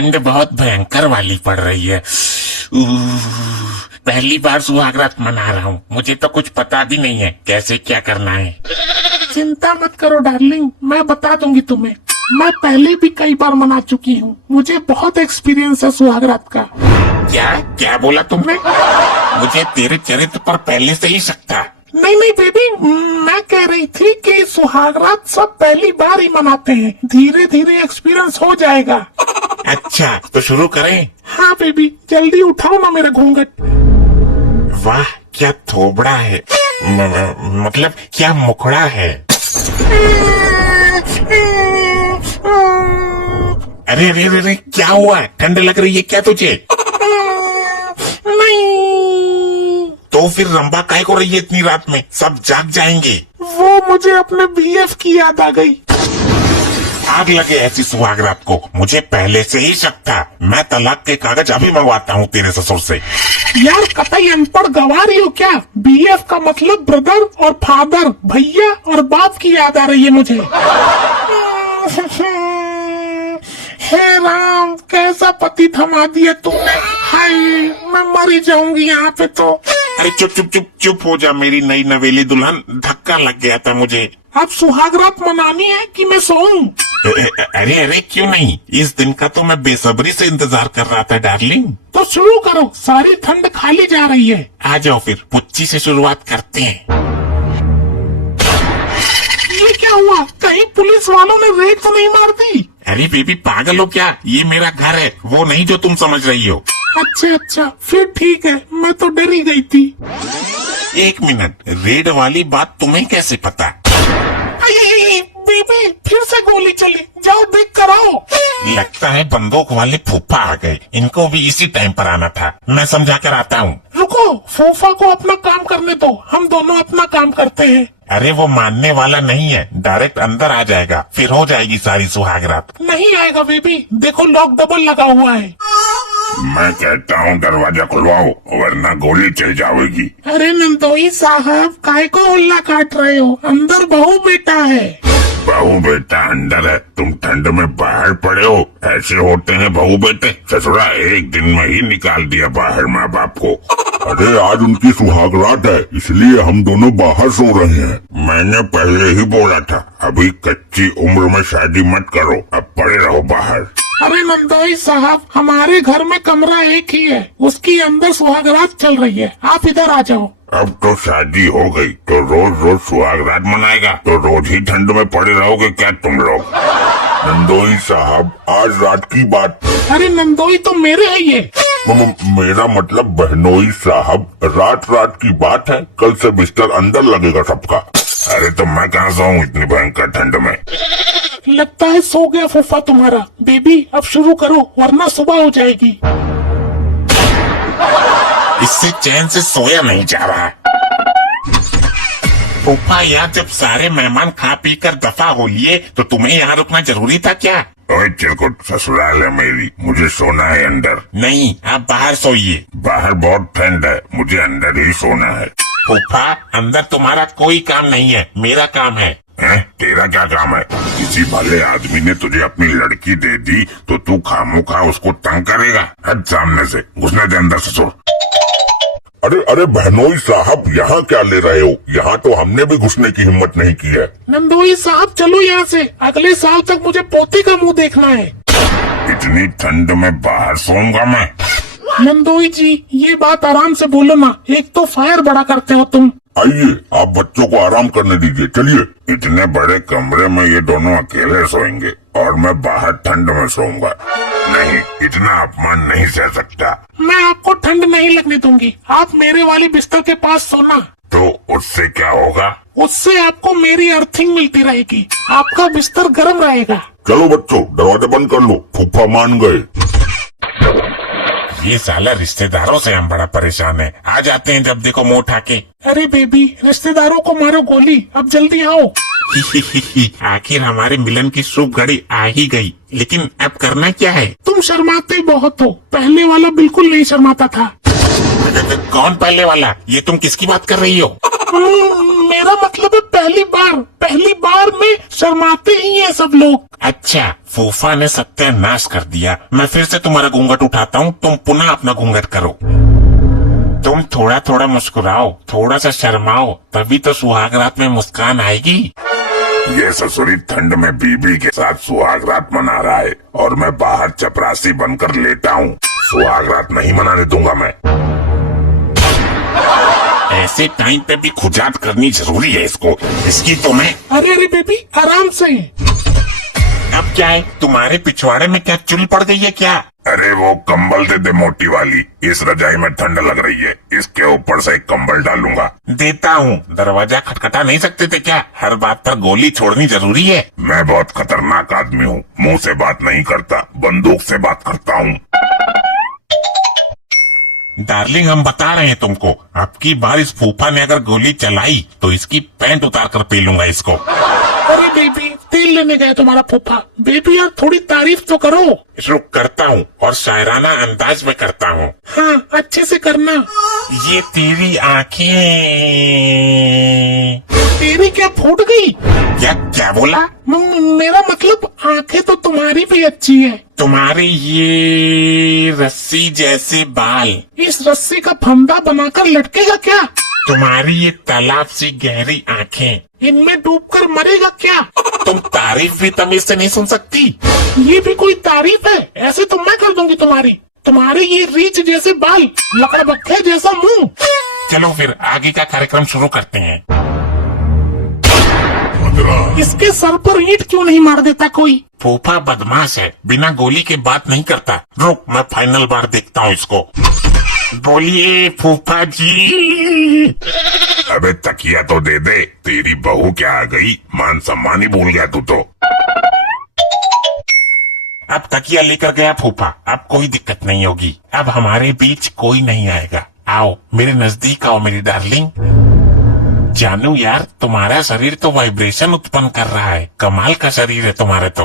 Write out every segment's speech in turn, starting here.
ठंड बहुत भयंकर वाली पड़ रही है। पहली बार सुहागरात मना रहा हूँ, मुझे तो कुछ पता भी नहीं है कैसे क्या करना है। चिंता मत करो डार्लिंग, मैं बता दूंगी तुम्हें। मैं पहले भी कई बार मना चुकी हूँ, मुझे बहुत एक्सपीरियंस है सुहागरात का। क्या क्या बोला तुमने? मुझे तेरे चरित्र पर पहले से ही शक था। नहीं नहीं बेबी, मैं कह रही थी कि सुहागरात सब पहली बार ही मनाते हैं, धीरे धीरे एक्सपीरियंस हो जाएगा। अच्छा तो शुरू करें? हाँ बेबी, जल्दी उठाओ ना मेरा घूंघट। वाह क्या थोबड़ा है, मतलब क्या मुखड़ा है। अरे अरे अरे अरे, क्या हुआ? ठंड लग रही है क्या तुझे? नहीं, तो फिर रंबा काहे को रही है इतनी रात में? सब जाग जाएंगे। वो मुझे अपने बीएफ की याद आ गई। आग लगे ऐसी सुहागरात को, मुझे पहले से ही शक था। मैं तलाक के कागज अभी मंगवाता हूँ तेरे ससुर से। यार कतई अनपढ़ गंवा रही हो क्या? बीएफ का मतलब ब्रदर और फादर, भैया और बाप की याद आ रही है मुझे। हे राम, कैसा पति थमा दिया तुमने। हाय, मैं मर ही जाऊंगी यहाँ पे तो। अरे चुप चुप चुप चुप हो जा मेरी नई नवेली दुल्हन, धक्का लग गया था मुझे। अब सुहागरात मनानी है कि मैं सोऊं? अरे अरे क्यों नहीं, इस दिन का तो मैं बेसब्री से इंतजार कर रहा था डार्लिंग। तो शुरू करो, सारी ठंड खाली जा रही है। आ जाओ फिर, पुच्ची से शुरुआत करते हैं। ये क्या हुआ? कहीं पुलिस वालों ने रेड तो नहीं मार दी? अरे बेबी पागल हो क्या, ये मेरा घर है, वो नहीं जो तुम समझ रही हो। अच्छा, फिर ठीक है, मैं तो डर ही गई थी। एक मिनट, रेड वाली बात तुम्हें कैसे पता? बेबी, फिर से गोली चली, जाओ देख कर आओ। लगता है बंदूक वाले फूफा आ गए, इनको भी इसी टाइम पर आना था। मैं समझा कर आता हूँ। रुको, फूफा को अपना काम करने दो, हम दोनों अपना काम करते हैं। अरे वो मानने वाला नहीं है, डायरेक्ट अंदर आ जाएगा, फिर हो जाएगी सारी सुहागरात। नहीं आएगा बेबी, देखो लॉक डबल लगा हुआ है। मैं कहता हूँ दरवाजा खुलवाओ, वरना गोली चल जाएगी। अरे नंदोई साहब, काय को उल्ला काट रहे हो? अंदर बहू बेटा है। बहू बेटा अंदर है, तुम ठंड में बाहर पड़े हो। ऐसे होते हैं बहू बेटे। ससुरा एक दिन में ही निकाल दिया बाहर माँ बाप को। अरे आज उनकी सुहागरात है, इसलिए हम दोनों बाहर सो रहे हैं। मैंने पहले ही बोला था, अभी कच्ची उम्र में शादी मत करो, अब पड़े रहो बाहर। अरे नंदोई साहब, हमारे घर में कमरा एक ही है, उसकी अंदर सुहागरात चल रही है, आप इधर आ जाओ। अब तो शादी हो गई तो रोज रोज सुहागरात मनाएगा, तो रोज ही ठंड में पड़े रहोगे क्या तुम लोग? नंदोई साहब, आज रात की बात। अरे नंदोई तो मेरे है ये। मेरा मतलब बहनोई साहब, रात रात की बात है, कल से बिस्तर अंदर लगेगा सबका। अरे तो मैं कहाँ सोऊं इतनी भयंकर ठंड में? लगता है सो गया फूफा तुम्हारा। बेबी अब शुरू करो, वरना सुबह हो जाएगी। इससे चैन से सोया नहीं जा रहा। फूफा यार, जब सारे मेहमान खा पी कर दफा हो लिए तो तुम्हें यहाँ रुकना जरूरी था क्या? ओए चिरकुट, ससुराल है मेरी, मुझे सोना है अंदर। नहीं, आप बाहर सोइए। बाहर बहुत ठंड है, मुझे अंदर ही सोना है। फूफा, अंदर तुम्हारा कोई काम नहीं है, मेरा काम है। तेरा क्या काम है? किसी भले आदमी ने तुझे अपनी लड़की दे दी तो तू खामोखा उसको तंग करेगा? हट सामने से, घुसने दे अंदर ससुर। अरे बहनोई साहब, यहाँ क्या ले रहे हो? यहाँ तो हमने भी घुसने की हिम्मत नहीं की है। नंदोई साहब चलो यहाँ से, अगले साल तक मुझे पोती का मुंह देखना है। इतनी ठंड में बाहर सोऊंगा मैं? नंदोई जी, ये बात आराम से बोलो ना, एक तो फायर बड़ा करते हो तुम। आइए, आप बच्चों को आराम करने दीजिए, चलिए। इतने बड़े कमरे में ये दोनों अकेले सोएंगे और मैं बाहर ठंड में सोऊंगा? नहीं, इतना अपमान नहीं सह सकता। मैं आपको ठंड नहीं लगने दूंगी, आप मेरे वाले बिस्तर के पास सोना। तो उससे क्या होगा? उससे आपको मेरी अर्थिंग मिलती रहेगी, आपका बिस्तर गर्म रहेगा। चलो बच्चों, दरवाजा बंद कर लो, फूफा मान गए। ये साला रिश्तेदारों से हम बड़ा परेशान है, आ जाते हैं जब देखो मुंह उठा के। अरे बेबी, रिश्तेदारों को मारो गोली, अब जल्दी आओ। आखिर हमारे मिलन की शुभ घड़ी आ ही गई, लेकिन अब करना क्या है? तुम शर्माते बहुत हो, पहले वाला बिल्कुल नहीं शर्माता था। कौन पहले वाला? ये तुम किसकी बात कर रही हो? मेरा मेरा मतलब है पहली बार में शर्माते ही हैं सब लोग। अच्छा, फूफा ने सत्यानाश कर दिया। मैं फिर से तुम्हारा घूंघट उठाता हूँ, तुम पुनः अपना घूंघट करो। तुम थोड़ा थोड़ा मुस्कुराओ, थोड़ा सा शर्माओ, तभी तो सुहाग रात में मुस्कान आएगी। ये ससुरी ठंड में बीबी के साथ सुहाग रात मना रहा है और मैं बाहर चपरासी बनकर लेटा हूँ। सुहाग रात नहीं मनाने दूंगा मैं। ऐसे टाइम पे भी खुजात करनी जरूरी है इसको, इसकी तो मैं। अरे बेबी आराम से। अब क्या है, तुम्हारे पिछवाड़े में क्या चुल पड़ गई है क्या? अरे वो कंबल दे दे मोटी वाली, इस रजाई में ठंड लग रही है, इसके ऊपर से एक कंबल डालूंगा। देता हूँ। दरवाजा खटखटा नहीं सकते थे क्या? हर बात पर गोली छोड़नी जरूरी है। मैं बहुत खतरनाक आदमी हूँ, मुंह से बात नहीं करता, बंदूक से बात करता हूँ। डार्लिंग, हम बता रहे हैं तुमको, अब की बार इस फूफा ने अगर गोली चलाई तो इसकी पैंट उतार कर पी लूंगा इसको। अरे बेबी तेल लेने गया तुम्हारा फूफा। बेबी यार थोड़ी तारीफ तो करो। रुक, करता हूँ, और शायराना अंदाज में करता हूँ। हाँ अच्छे से करना। ये तेरी आँखें। तेरी क्या फूट गई? क्या क्या बोला? मेरा मतलब आंखें तो तुम्हारी भी अच्छी है। तुम्हारे ये रस्सी जैसे बाल इस रस्सी का फंदा बनाकर लटकेगा क्या? तुम्हारी ये तालाब सी गहरी आँखें इनमें डूबकर मरेगा क्या? तुम तारीफ भी तमीज से नहीं सुन सकती। ये भी कोई तारीफ है? ऐसे तो मैं कर दूंगी तुम्हारी। तुम्हारे ये रीछ जैसे बाल, लकड़बग्घे जैसा मुंह। चलो फिर आगे का कार्यक्रम शुरू करते हैं। इसके सर पर ईंट क्यों नहीं मार देता कोई? फूफा बदमाश है, बिना गोली के बात नहीं करता। रुक, मैं फाइनल बार देखता हूँ इसको। बोलिए फूफा जी। अबे तकिया तो दे दे, तेरी बहू क्या आ गई, मान सम्मान ही भूल गया तू तो। अब तकिया लेकर गया फूफा, अब कोई दिक्कत नहीं होगी। अब हमारे बीच कोई नहीं आएगा। आओ मेरे नजदीक आओ मेरी डार्लिंग। जानू यार, तुम्हारा शरीर तो वाइब्रेशन उत्पन्न कर रहा है। कमाल का शरीर है तुम्हारे तो।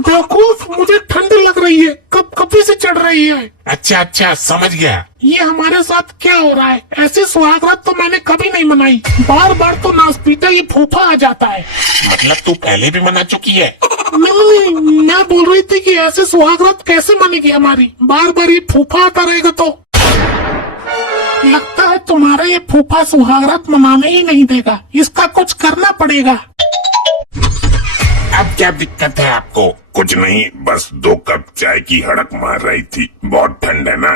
बेवकूफ, मुझे ठंड लग रही है, कभी से चढ़ रही है। अच्छा, समझ गया। ये हमारे साथ क्या हो रहा है? ऐसी सुहागरात तो मैंने कभी नहीं मनाई। बार बार तो नासपीटा ये फूफा आ जाता है। मतलब तू पहले भी मना चुकी है? नहीं, मैं बोल रही थी कि ऐसे सुहागरात कैसे मनेगी हमारी? बार बार ये फूफा आता रहेगा तो। लगता है तुम्हारा ये फूफा सुहागरात मनाने ही नहीं देगा। इसका कुछ करना पड़ेगा। अब क्या दिक्कत है आपको? कुछ नहीं, बस 2 कप चाय की हड़क मार रही थी, बहुत ठंड है ना।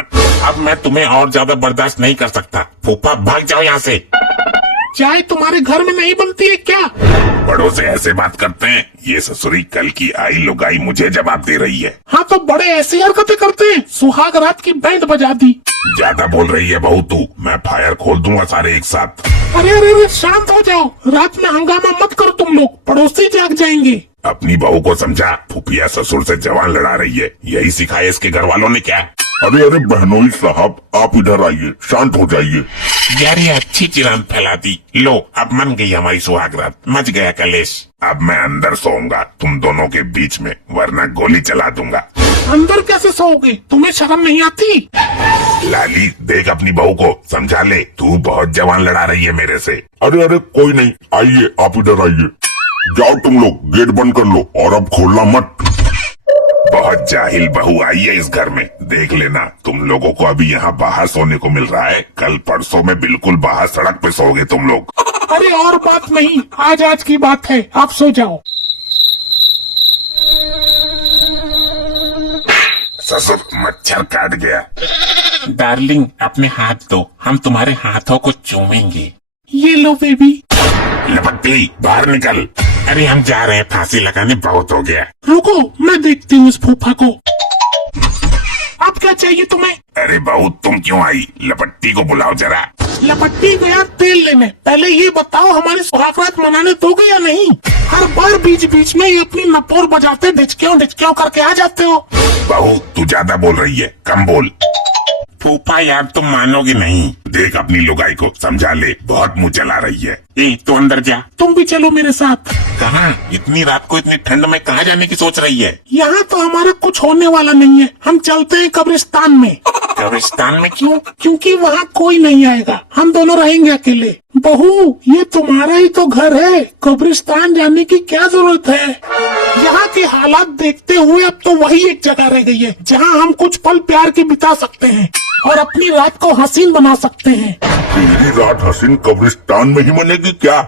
अब मैं तुम्हें और ज्यादा बर्दाश्त नहीं कर सकता। फूफा भाग जाओ यहाँ से। चाय तुम्हारे घर में नहीं बनती है क्या? बड़ों से ऐसे बात करते हैं? ये ससुरी कल की आई लुगाई मुझे जवाब दे रही है। हाँ तो बड़े ऐसी हरकतें करते हैं। सुहाग रात की बैंड बजा दी। ज्यादा बोल रही है बहू तू, मैं फायर खोल दूंगा सारे एक साथ। अरे शांत हो जाओ, रात में हंगामा मत करो तुम लोग, पड़ोसी जाग जाएंगे। अपनी बहू को समझा, फुफिया ससुर से जवान लड़ा रही है, यही सिखाया इसके घर वालों ने क्या? अरे बहनोई साहब, आप इधर आइए, शांत हो जाइए। यार ये अच्छी चिरान फैला दी। लो, अब मन गई हमारी सुहागरात, मच गया कलेश। अब मैं अंदर सोऊंगा तुम दोनों के बीच में, वरना गोली चला दूंगा। अंदर कैसे सोओगे? तुम्हें शर्म नहीं आती? लाली देख अपनी बहू को समझा ले, तू बहुत जवान लड़ा रही है मेरे से। अरे कोई नहीं, आइए आप इधर आइए। जाओ तुम लोग, गेट बंद कर लो और अब खोलना मत। बहुत जाहिल बहू आई है इस घर में, देख लेना तुम लोगों को अभी यहाँ बाहर सोने को मिल रहा है, कल परसों में बिल्कुल बाहर सड़क पे सोओगे तुम लोग। अरे और बात नहीं, आज की बात है, आप सो जाओ। ससुर मच्छर काट गया। डार्लिंग अपने हाथ दो, हम तुम्हारे हाथों को चूमेंगे। ये लो बेबी। लपट्टी बाहर निकल। अरे हम जा रहे हैं, फांसी लगाने बहुत हो गया। रुको, मैं देखती हूँ इस फूफा को। अब क्या चाहिए तुम्हें? अरे बहू तुम क्यों आई? लपट्टी को बुलाओ जरा। लपट्टी गया तेल लेने। पहले ये बताओ हमारी सुहागरात मनाने दोगे या नहीं? हर बार बीच बीच में ये अपनी नपोर बजाते ढिचक्यों करके आ जाते हो। बहू तू ज्यादा बोल रही है, कम बोल। फूफा यार तुम मानोगे नहीं। देख अपनी लुगाई को समझा ले, बहुत मुंह चला रही है। ए तो अंदर जा। तुम भी चलो मेरे साथ। कहाँ? इतनी रात को इतनी ठंड में कहाँ जाने की सोच रही है? यहाँ तो हमारा कुछ होने वाला नहीं है, हम चलते हैं कब्रिस्तान में। कब्रिस्तान में क्यों? क्योंकि वहाँ कोई नहीं आएगा, हम दोनों रहेंगे अकेले। बहू, ये तुम्हारा ही तो घर है, कब्रिस्तान जाने की क्या जरूरत है? यहाँ के हालात देखते हुए अब तो वही एक जगह रह गई है जहाँ हम कुछ पल प्यार के बिता सकते हैं और अपनी रात को हसीन बना सकते हैं। तेरी रात हसीन कब्रिस्तान में ही बनेगी क्या?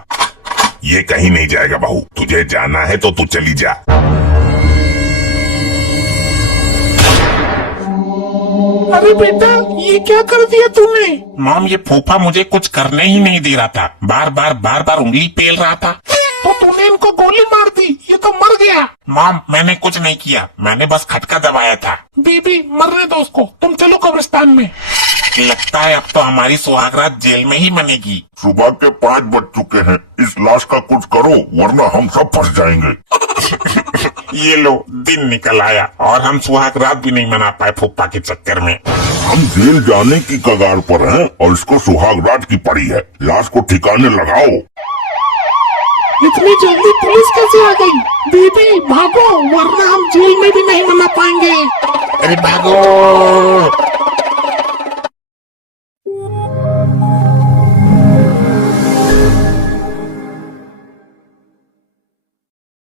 ये कहीं नहीं जाएगा बहू, तुझे जाना है तो तू चली जा। अरे बेटा, ये क्या कर दिया तूने? मॉम, ये फूफा मुझे कुछ करने ही नहीं दे रहा था, बार बार उंगली पेल रहा था। तो तूने इनको गोली मार दी, ये तो मर गया। मॉम, मैंने कुछ नहीं किया, मैंने बस खटका दबाया था। बीबी, मरने दो उसको, तुम चलो कब्रिस्तान में। लगता है अब तो हमारी सुहागरात जेल में ही बनेगी। सुबह के 5 बज चुके हैं, इस लाश का कुछ करो वरना हम सब फंस जाएंगे। ये लो, दिन निकल आया और हम सुहागरात भी नहीं मना पाए फूफा के चक्कर में। हम जेल जाने की कगार पर हैं और इसको सुहागरात की पड़ी है। लाश को ठिकाने लगाओ। इतनी जल्दी पुलिस कैसे आ गई? बीबी भागो, वरना हम जेल में भी नहीं मना पाएंगे। अरे भागो।